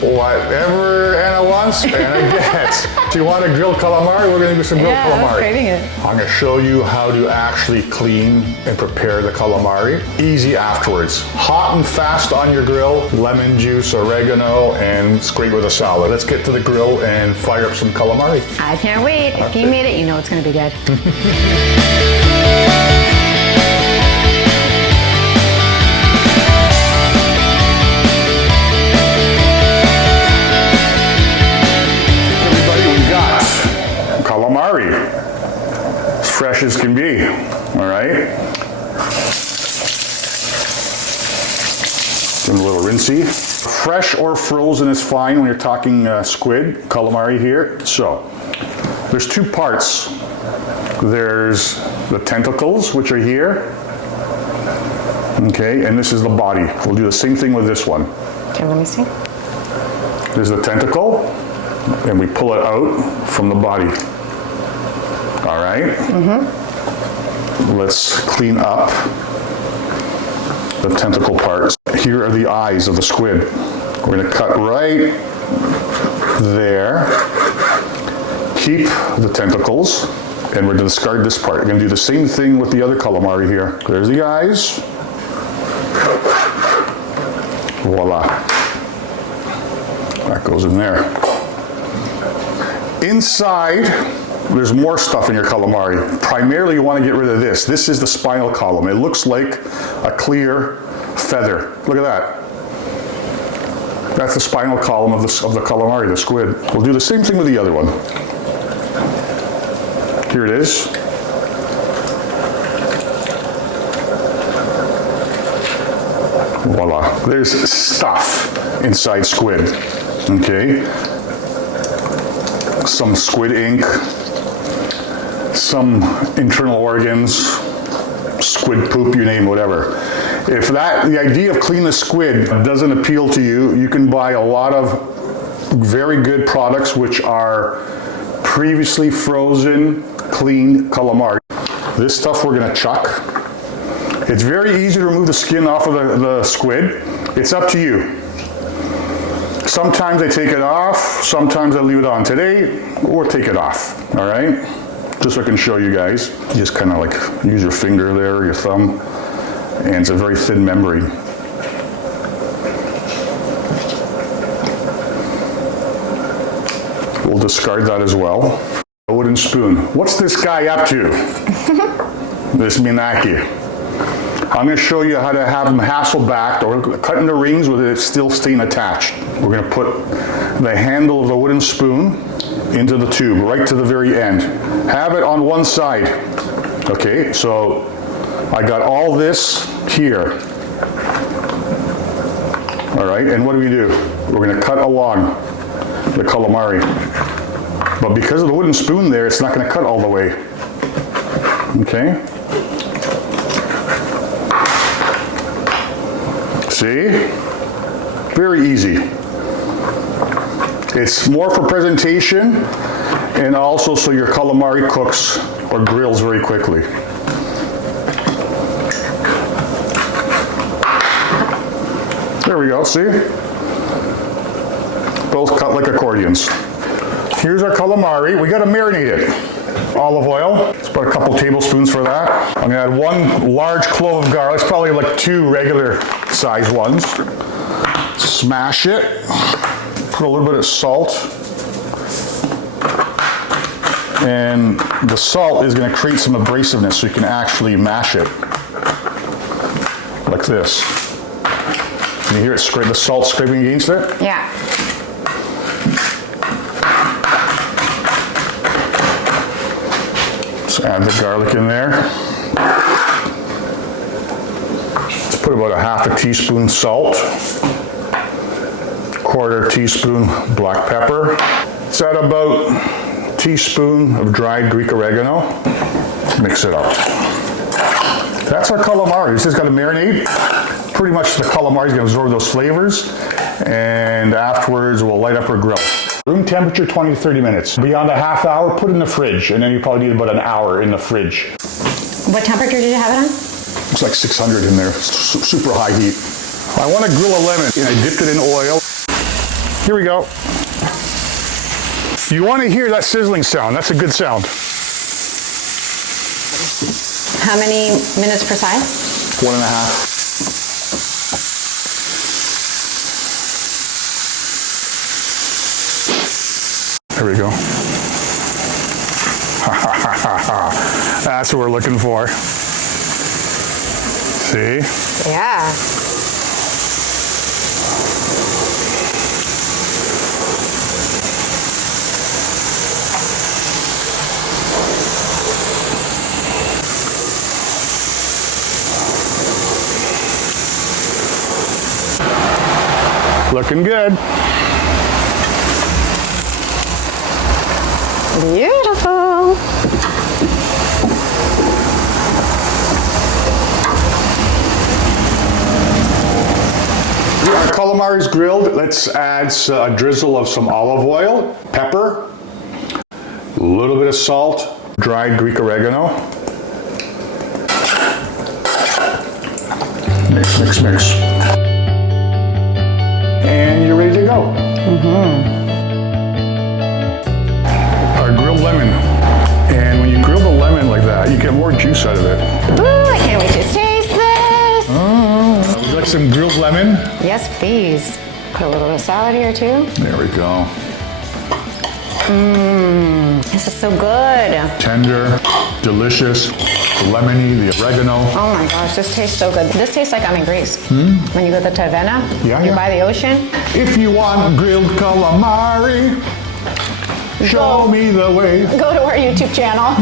whatever Anna wants, Anna gets. If you want a grilled calamari, we're gonna do some grilled calamari. I was craving it. I'm gonna show you how to actually clean and prepare the calamari. Easy afterwards. Hot and fast on your grill, lemon juice, oregano, and it's great with a salad. Let's get to the grill and fire up some calamari. I can't wait. If you made it, you know it's gonna be good. Calamari, as fresh as can be, all right? Give it a little rinsey. Fresh or frozen is fine when you're talking squid, calamari here. So, there's two parts. There's the tentacles, which are here, okay, and this is the body. We'll do the same thing with this one. Okay, let me see. There's the tentacle, and we pull it out from the body. All right? Let's clean up the tentacle parts. Here are the eyes of the squid. We're gonna cut right there. Keep the tentacles, and we're gonna discard this part. We're gonna do the same thing with the other calamari here. There's the eyes. Voila. That goes in there. Inside, there's more stuff in your calamari. Primarily, you want to get rid of this. This is the spinal column. It looks like a clear feather. Look at that. That's the spinal column of the calamari, the squid. We'll do the same thing with the other one. Here it is. Voila. There's stuff inside squid. Okay. Some squid ink, some internal organs, squid poop, you name, whatever. If the idea of clean the squid doesn't appeal to you, you can buy a lot of very good products which are previously frozen, clean calamari. This stuff we're gonna chuck. It's very easy to remove the skin off of the squid. It's up to you. Sometimes I take it off, sometimes I leave it on today, or take it off, all right? Just so I can show you guys. You just kind of like use your finger there, your thumb, and it's a very thin membrane. We'll discard that as well. A wooden spoon. What's this guy up to? This Minkai. I'm going to show you how to have them hassle-backed or cut into rings with it still staying attached. We're going to put the handle of the wooden spoon into the tube, right to the very end. Have it on one side. Okay, so I got all this here. All right, and what do? We're going to cut along the calamari. But because of the wooden spoon there, it's not going to cut all the way. Okay? See? Very easy. It's more for presentation and also so your calamari cooks or grills very quickly. There we go, see? Both cut like accordions. Here's our calamari. We gotta marinate it. Olive oil, it's about a couple tablespoons for that. I'm gonna add 1 large clove of garlic. It's probably like 2 regular size ones. Smash it. Put a little bit of salt. And the salt is gonna create some abrasiveness so you can actually mash it. Like this. Can you hear it the salt scraping against it? Yeah. Add the garlic in there. Let's put about a half a teaspoon salt, 1/4 teaspoon black pepper. Let's add about a teaspoon of dried Greek oregano. Mix it up. That's our calamari. It's just got to marinate. Pretty much the calamari is going to absorb those flavors, and afterwards we'll light up our grill. Room temperature, 20 to 30 minutes. Beyond a half hour, put it in the fridge, and then you probably need about an hour in the fridge. What temperature did you have it on? It's like 600 in there, super high heat. I want to grill a lemon, and I dipped it in oil. Here we go. You want to hear that sizzling sound. That's a good sound. How many minutes per side? 1.5. There we go. That's what we're looking for. See? Yeah. Looking good. Beautiful. Our calamari is grilled. Let's add a drizzle of some olive oil, pepper, a little bit of salt, dried Greek oregano. Mix, mix, mix. And you're ready to go. Our grilled lemon. And when you grill the lemon like that, you get more juice out of it. Ooh, I can't wait to taste this. Would you like some grilled lemon? Yes, please. Put a little bit of salad here too. There we go. This is so good. Tender, delicious, lemony, the oregano. Oh my gosh, this tastes so good. This tastes like I'm in Greece. When you go to Taverna, you're by the ocean. If you want grilled calamari, show me the way. Go to our YouTube channel.